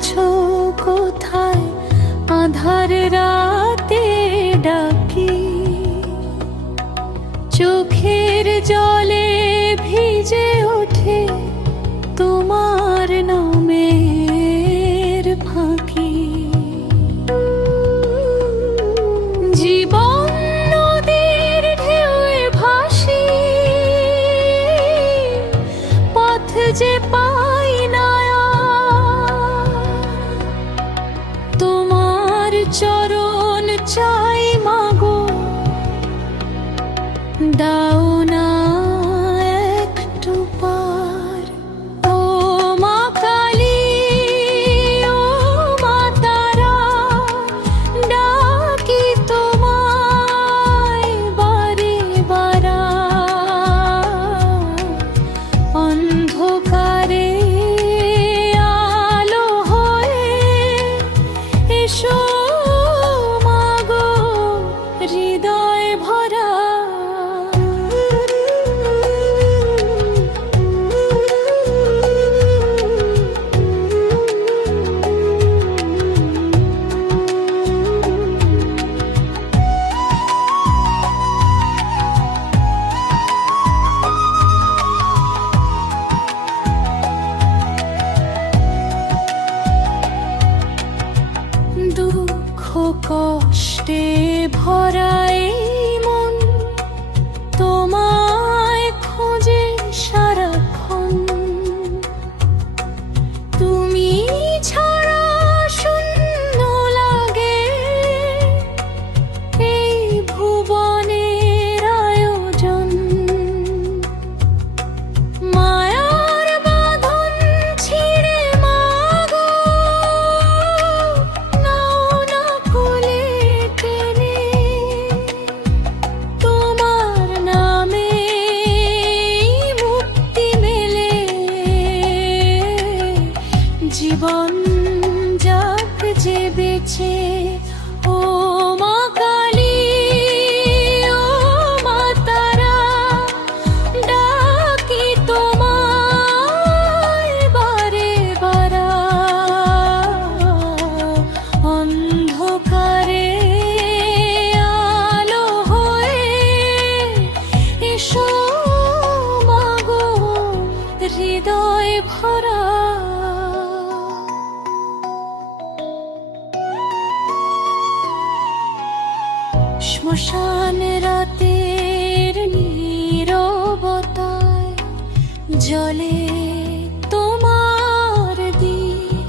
আছো কোথায় আঁধার রাতে ডাকি, চোখের জলে ভিজে ওঠে তোমার নামের ফাঁকি। জীবন নদীর ঢেউয়ে ভাসি, পথ যে পাই না তোমার চরণ চাই মাগো, দাও না একটু পার। ও মা কালী, ও মা তারা, ডাকি তোমায় বারে বারা। অন্ধকারে আলো হয়ে এসো মাগো হৃদয় ভরা। দুঃখ কষ্টে ভরা এই মন তোমায় খোঁজে সারাক্ষণ। তুমি ছাড়া শূন্য লাগে এই ভুবনের আয়োজন। মায়ার বাঁধন ছিঁড়ে মাগো, নাও না কোলে টেনে। তোমার নামে মুক্তি মেলে, জীবন যাক যে বেঁচে। ও মা কালী, ও মা তারা, ডাকি তোমায় বারে বারা। অন্ধকারে আলো হয়ে এসো মাগো হৃদয় ভরা। শ্মশান রাতের নীরবতায় জলে তোমার দ্বীপ।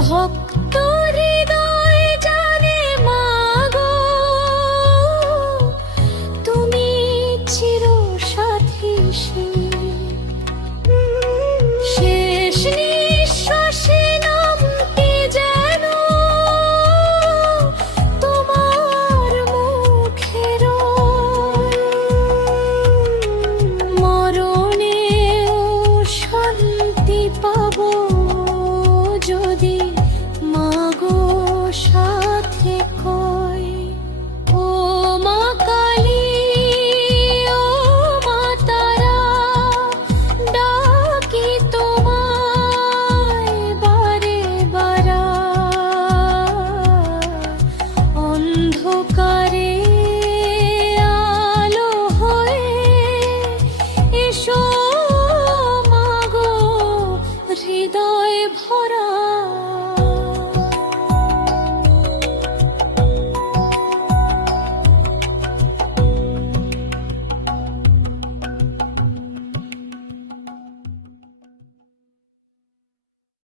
ভক্ত